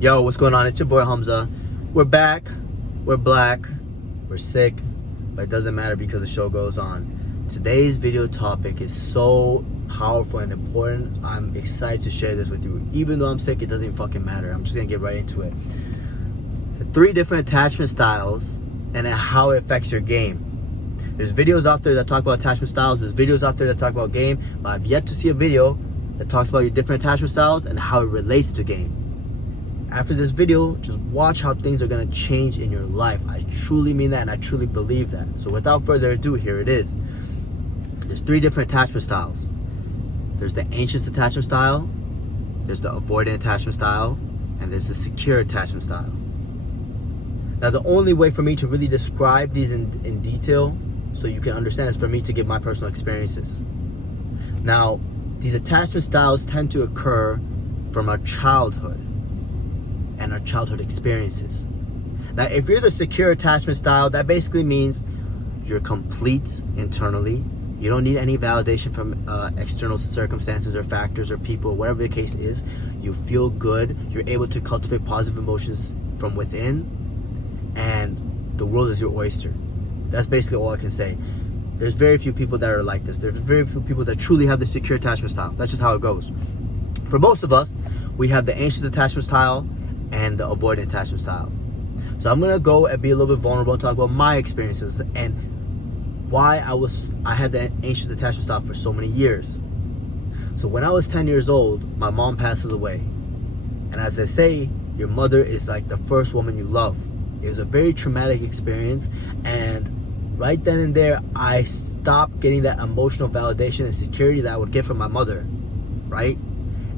Yo, what's going on? It's your boy Hamza. We're back, we're black, we're sick, but it doesn't matter because the show goes on. Today's video topic is so powerful and important. I'm excited to share this with you. Even though I'm sick, it doesn't even fucking matter. I'm just gonna get right into it. The 3 different attachment styles and then how it affects your game. There's videos out there that talk about attachment styles. There's videos out there that talk about game, but I've yet to see a video that talks about your different attachment styles and how it relates to game. After this video, just watch how things are gonna change in your life. I truly mean that and I truly believe that. So without further ado, here it is. There's 3 different attachment styles. There's the anxious attachment style, there's the avoidant attachment style, and there's the secure attachment style. Now the only way for me to really describe these in detail so you can understand is for me to give my personal experiences. Now, these attachment styles tend to occur from our childhood and our childhood experiences. Now, if you're the secure attachment style, that basically means you're complete internally. You don't need any validation from external circumstances or factors or people, whatever the case is. You feel good. You're able to cultivate positive emotions from within, and the world is your oyster. That's basically all I can say. There's very few people that are like this. There's very few people that truly have the secure attachment style. That's just how it goes. For most of us, we have the anxious attachment style and the avoidant attachment style. So I'm gonna go and be a little bit vulnerable and talk about my experiences and why I had the anxious attachment style for so many years. So when I was 10 years old, my mom passes away. And as they say, your mother is like the first woman you love. It was a very traumatic experience, and right then and there, I stopped getting that emotional validation and security that I would get from my mother, right?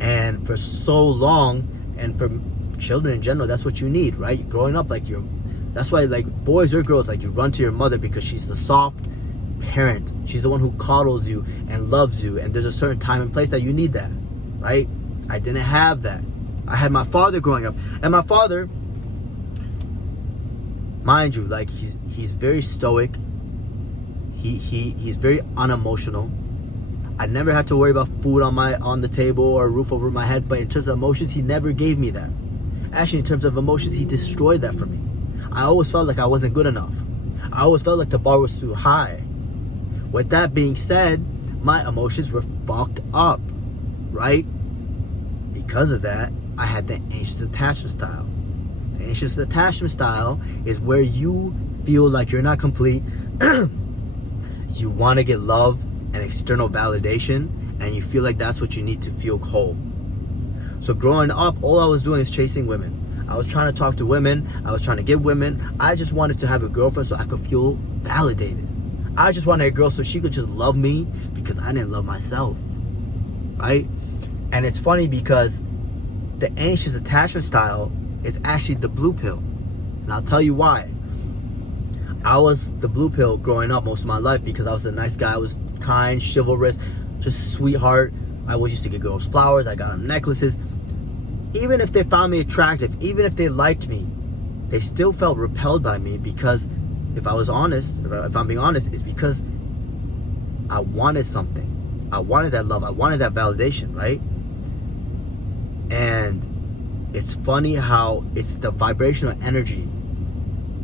And for so long, and for children in general, that's what you need, right? Growing up, that's why, like, boys or girls, like, you run to your mother because she's the soft parent. She's the one who coddles you and loves you, and there's a certain time and place that you need that, right? I didn't have that. I had my father growing up, and my father, mind you, like, he's very stoic. He's very unemotional. I never had to worry about food on the table or a roof over my head, but in terms of emotions, he never gave me that. Actually, in terms of emotions, he destroyed that for me. I always felt like I wasn't good enough. I always felt like the bar was too high. With that being said, my emotions were fucked up, right? Because of that, I had the anxious attachment style. The anxious attachment style is where you feel like you're not complete. You want to get love and external validation, and you feel like that's what you need to feel whole. So growing up, all I was doing is chasing women. I was trying to talk to women. I was trying to get women. I just wanted to have a girlfriend so I could feel validated. I just wanted a girl so she could just love me because I didn't love myself, right? And it's funny because the anxious attachment style is actually the blue pill. And I'll tell you why. I was the blue pill growing up most of my life because I was a nice guy. I was kind, chivalrous, just sweetheart. I always used to get girls flowers. I got them necklaces. Even if they found me attractive, even if they liked me, they still felt repelled by me because if I'm being honest, it's because I wanted something. I wanted that love. I wanted that validation, right? And it's funny how it's the vibrational energy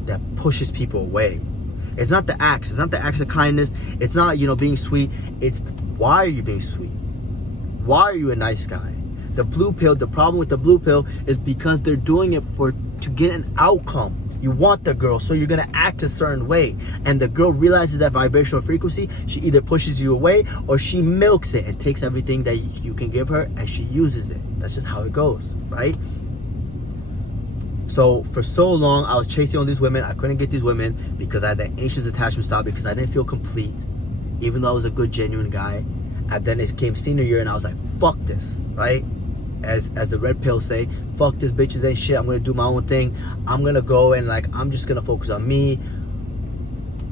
that pushes people away. It's not the acts. It's not the acts of kindness. It's not, being sweet. It's why are you being sweet? Why are you a nice guy? The blue pill, the problem with the blue pill is because they're doing it to get an outcome. You want the girl, so you're gonna act a certain way. And the girl realizes that vibrational frequency, she either pushes you away or she milks it and takes everything that you can give her and she uses it. That's just how it goes, right? So for so long, I was chasing all these women. I couldn't get these women because I had that anxious attachment style because I didn't feel complete, even though I was a good, genuine guy. And then it came senior year and I was like, fuck this, right? As the red pill say, fuck this, bitches ain't shit. I'm gonna do my own thing. I'm gonna go and I'm just gonna focus on me.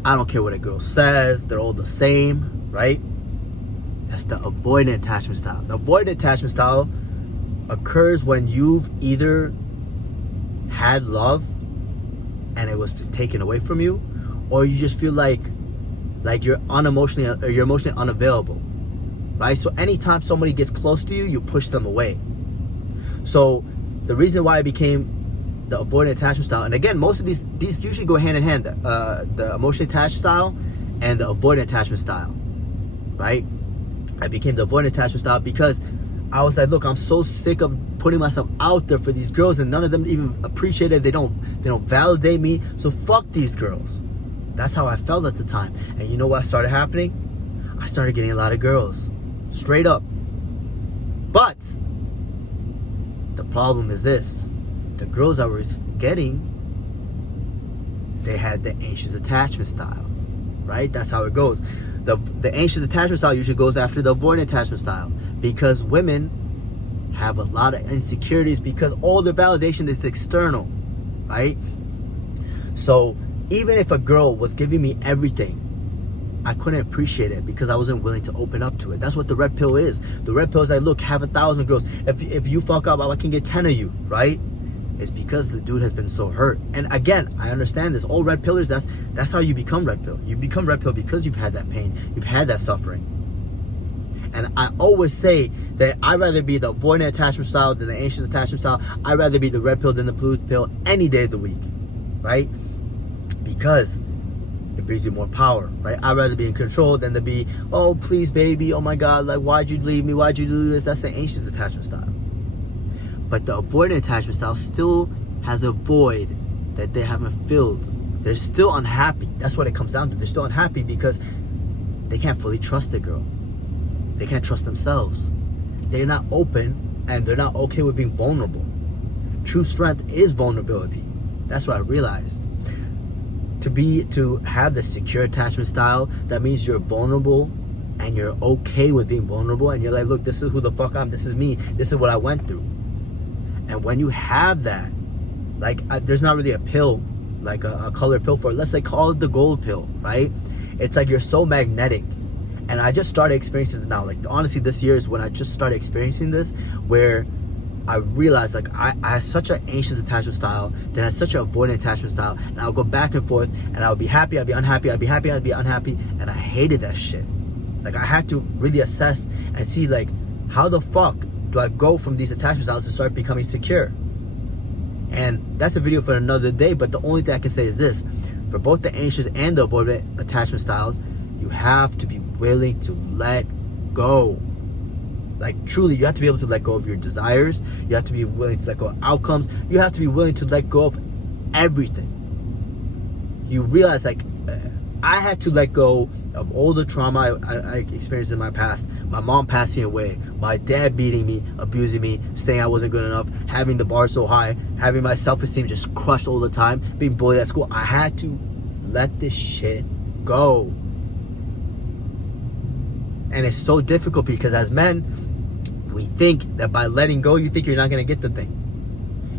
I don't care what a girl says. They're all the same, right? That's the avoidant attachment style. The avoidant attachment style occurs when you've either had love and it was taken away from you, or you just feel like you're emotionally unavailable, right? So anytime somebody gets close to you, you push them away. So the reason why I became the avoidant attachment style, and again, most of these usually go hand in hand, the emotionally attached style and the avoidant attachment style, right? I became the avoidant attachment style because I was like, look, I'm so sick of putting myself out there for these girls, and none of them even appreciate it. They don't validate me. So fuck these girls. That's how I felt at the time. And you know what started happening? I started getting a lot of girls, straight up. But the problem is this: the girls I was getting, they had the anxious attachment style, right? That's how it goes. The anxious attachment style usually goes after the avoidant attachment style, because women have a lot of insecurities because all the validation is external, right? So even if a girl was giving me everything, I couldn't appreciate it because I wasn't willing to open up to it. That's what the red pill is. The red pill is like, look, have 1,000 girls. If you fuck up, I can get 10 of you, right? It's because the dude has been so hurt. And again, I understand this. All red pillers, that's how you become red pill. You become red pill because you've had that pain. You've had that suffering. And I always say that I'd rather be the avoidant attachment style than the anxious attachment style. I'd rather be the red pill than the blue pill any day of the week, right? Because it brings you more power, right? I'd rather be in control than to be, oh, please, baby, oh my God, like, why'd you leave me? Why'd you do this? That's the anxious attachment style. But the avoidant attachment style still has a void that they haven't filled. They're still unhappy. That's what it comes down to. They're still unhappy because they can't fully trust the girl. They can't trust themselves. They're not open, and they're not okay with being vulnerable. True strength is vulnerability. That's what I realized. To have the secure attachment style, that means you're vulnerable and you're okay with being vulnerable, and you're like, look, this is who the fuck I am. This is me. This is what I went through. And when you have that, like, there's not really a pill, like a colored pill for it. Let's say call it the gold pill, right? It's like you're so magnetic. And I just started experiencing this now. Like, honestly, this year is when I just started experiencing this, where I realized, like, I had such an anxious attachment style, then I had such an avoidant attachment style, and I'll go back and forth, and I would be happy, I'd be unhappy, I'd be happy, I'd be unhappy, and I hated that shit. Like, I had to really assess and see, like, how the fuck do I go from these attachment styles to start becoming secure? And that's a video for another day, but the only thing I can say is this: for both the anxious and the avoidant attachment styles, you have to be willing to let go. Like, truly, you have to be able to let go of your desires. You have to be willing to let go of outcomes. You have to be willing to let go of everything. You realize, like, I had to let go of all the trauma I experienced in my past. My mom passing away, my dad beating me, abusing me, saying I wasn't good enough, having the bar so high, having my self-esteem just crushed all the time, being bullied at school. I had to let this shit go. And it's so difficult because as men, we think that by letting go, you think you're not going to get the thing.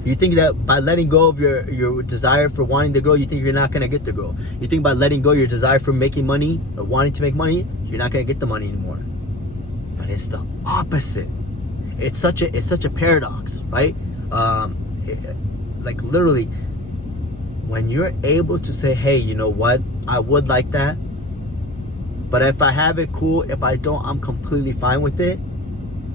You think that by letting go of your desire for wanting the girl, you think you're not going to get the girl. You think by letting go your desire for making money or wanting to make money, you're not going to get the money anymore. But it's the opposite. It's such a paradox, right? Like, literally, when you're able to say, hey, you know what? I would like that. But if I have it, cool. If I don't, I'm completely fine with it.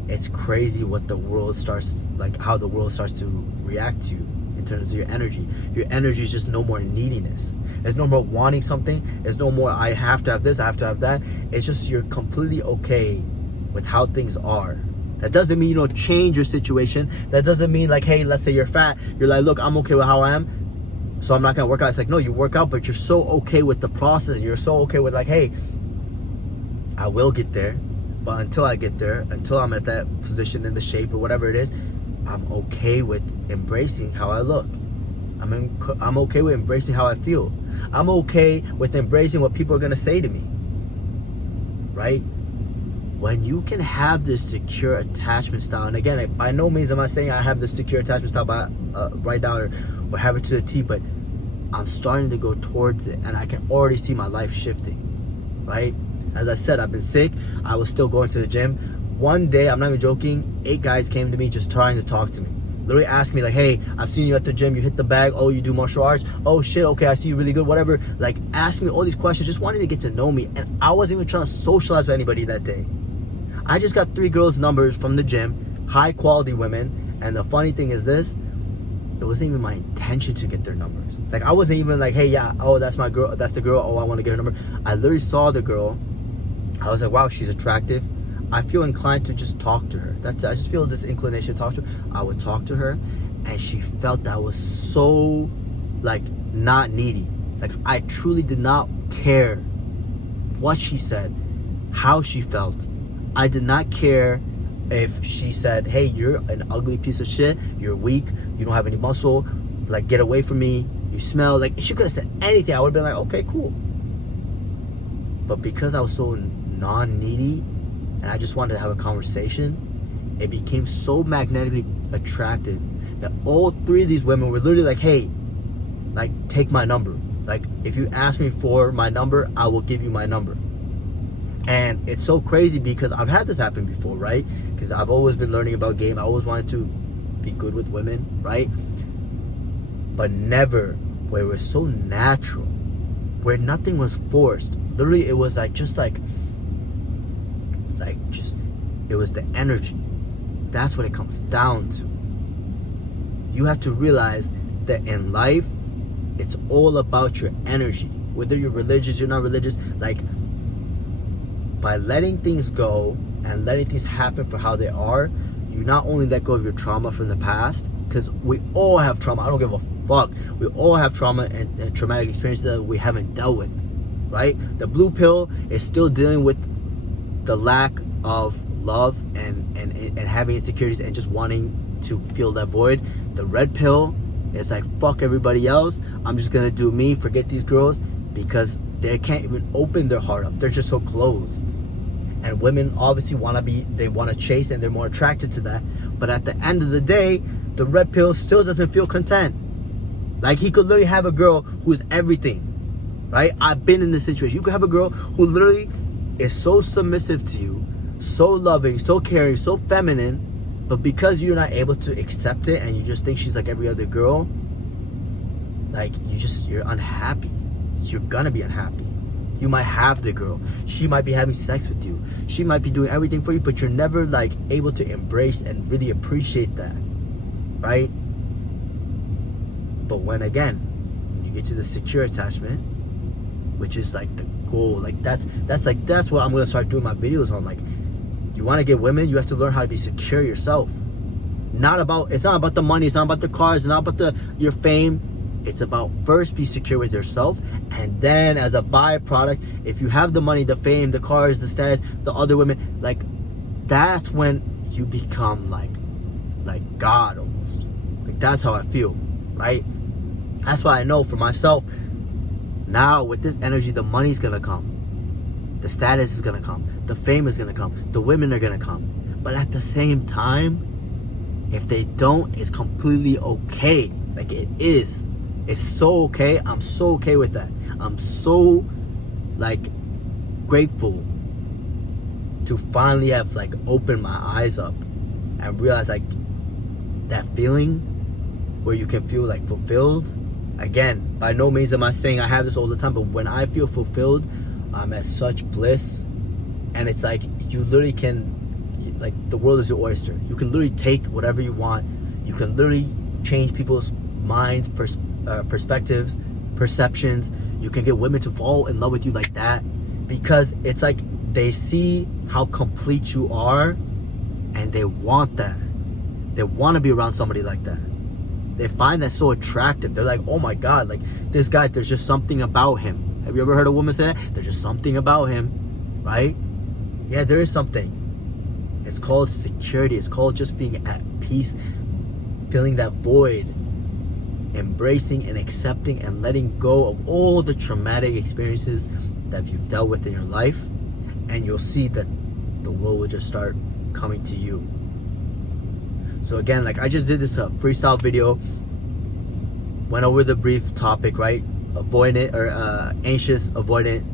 It's crazy what the world starts, like, how the world starts to react to you in terms of your energy. Your energy is just no more neediness. There's no more wanting something. There's no more, I have to have this, I have to have that. It's just you're completely okay with how things are. That doesn't mean you don't change your situation. That doesn't mean, like, hey, let's say you're fat. You're like, look, I'm okay with how I am, so I'm not going to work out. It's like, no, you work out, but you're so okay with the process. You're so okay with, like, hey, I will get there, but until I get there, until I'm at that position in the shape or whatever it is, I'm okay with embracing how I look. I'm okay with embracing how I feel. I'm okay with embracing what people are going to say to me, right? When you can have this secure attachment style, and again, by no means am I saying I have this secure attachment style by right now or have it to the T, but I'm starting to go towards it, and I can already see my life shifting, right? As I said, I've been sick. I was still going to the gym. One day, I'm not even joking, 8 guys came to me just trying to talk to me. Literally asked me, like, hey, I've seen you at the gym, you hit the bag, oh, you do martial arts, oh shit, okay, I see you really good, whatever. Like, ask me all these questions, just wanting to get to know me. And I wasn't even trying to socialize with anybody that day. I just got 3 girls' numbers from the gym, high quality women. And the funny thing is this, it wasn't even my intention to get their numbers. Like, I wasn't even like, hey, yeah, oh, that's my girl, that's the girl, oh, I want to get her number. I literally saw the girl. I was like, wow, she's attractive. I feel inclined to just talk to her. I just feel this inclination to talk to her. I would talk to her, and she felt that I was so, like, not needy. Like, I truly did not care what she said, how she felt. I did not care if she said, hey, you're an ugly piece of shit, you're weak, you don't have any muscle, like, get away from me, you smell. Like, she could have said anything. I would have been like, okay, cool. But because I was so non-needy and I just wanted to have a conversation, it became so magnetically attractive that all three of these women were literally like, hey, like, take my number. Like, if you ask me for my number, I will give you my number. And it's so crazy because I've had this happen before, right? Because I've always been learning about game. I always wanted to be good with women, right? But never where it was so natural, where nothing was forced. Literally, it was like, just like just, it was the energy. That's what it comes down to. You have to realize that in life, it's all about your energy. Whether you're religious, you're not religious, like, by letting things go and letting things happen for how they are, you not only let go of your trauma from the past, because we all have trauma. I don't give a fuck. We all have trauma and traumatic experiences that we haven't dealt with, right? The blue pill is still dealing with the lack of love and having insecurities and just wanting to fill that void. The red pill is like, fuck everybody else. I'm just gonna do me, forget these girls, because they can't even open their heart up. They're just so closed. And women obviously they want to chase, and they're more attracted to that. But at the end of the day, the red pill still doesn't feel content. Like, he could literally have a girl who's everything, right? I've been in this situation. You could have a girl who literally is so submissive to you, so loving, so caring, so feminine, but because you're not able to accept it and you just think she's like every other girl, like, you're unhappy. You're gonna be unhappy. You might have the girl, she might be having sex with you, she might be doing everything for you, but you're never, like, able to embrace and really appreciate that, right? But when you get to the secure attachment, which is like the goal, like, that's what I'm gonna start doing my videos on. Like, you want to get women, you have to learn how to be secure yourself. It's not about the money, it's not about the cars, it's not about your fame. It's about first be secure with yourself, and then as a byproduct, if you have the money, the fame, the cars, the status, the other women, like, that's when you become like God almost. Like, that's how I feel, right? That's why I know for myself, now with this energy, the money's gonna come, the status is gonna come, the fame is gonna come, the women are gonna come. But at the same time, if they don't, it's completely okay. Like, it is. It's so okay. I'm so okay with that. I'm so, like, grateful to finally have, like, opened my eyes up and realize, like, that feeling where you can feel, like, fulfilled. Again, by no means am I saying I have this all the time, but when I feel fulfilled, I'm at such bliss. And it's like, you literally can, like, the world is your oyster. You can literally take whatever you want. You can literally change people's minds, perspectives, perceptions. You can get women to fall in love with you like that, because it's like they see how complete you are and they want that. They want to be around somebody like that. They find that so attractive. They're like, oh my God, like, this guy, there's just something about him. Have you ever heard a woman say that? There's just something about him, right? Yeah, there is something. It's called security. It's called just being at peace, filling that void, embracing and accepting and letting go of all the traumatic experiences that you've dealt with in your life, and you'll see that the world will just start coming to you. So again, like, I just did this freestyle video, went over the brief topic, right? Avoidant or anxious, avoidant,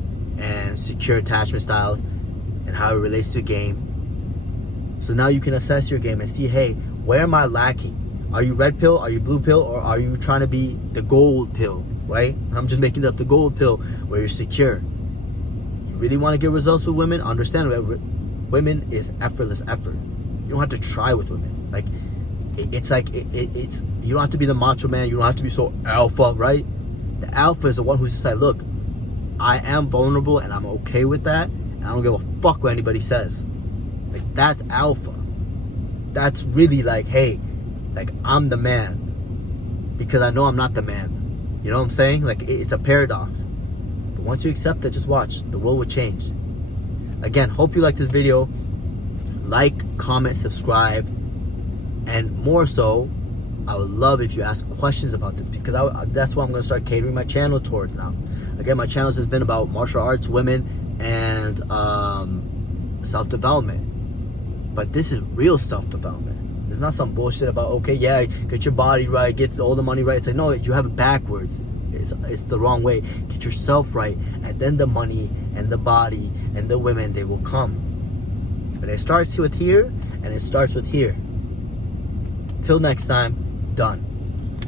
and secure attachment styles, and how it relates to game. So now you can assess your game and see, hey, where am I lacking? Are you red pill? Are you blue pill? Or are you trying to be the gold pill, right? I'm just making up the gold pill where you're secure. You really want to get results with women? Understand that women is effortless effort. You don't have to try with women. Like, it's like it's you don't have to be the macho man. You don't have to be so alpha, right? The alpha is the one who's just like, look, I am vulnerable and I'm okay with that, and I don't give a fuck what anybody says. Like, that's alpha. That's really like, hey, like, I'm the man because I know I'm not the man. You know what I'm saying? Like, it's a paradox. But once you accept it, just watch. The world will change. Again, hope you like this video. Like, comment, subscribe. And more so, I would love if you ask questions about this, because that's what I'm going to start catering my channel towards now. Again, my channel has been about martial arts, women, and self-development. But this is real self-development. It's not some bullshit about, okay, yeah, get your body right, get all the money right. It's like, no, you have it backwards. It's the wrong way. Get yourself right, and then the money and the body and the women, they will come. But it starts with here, and it starts with here. Till next time, done.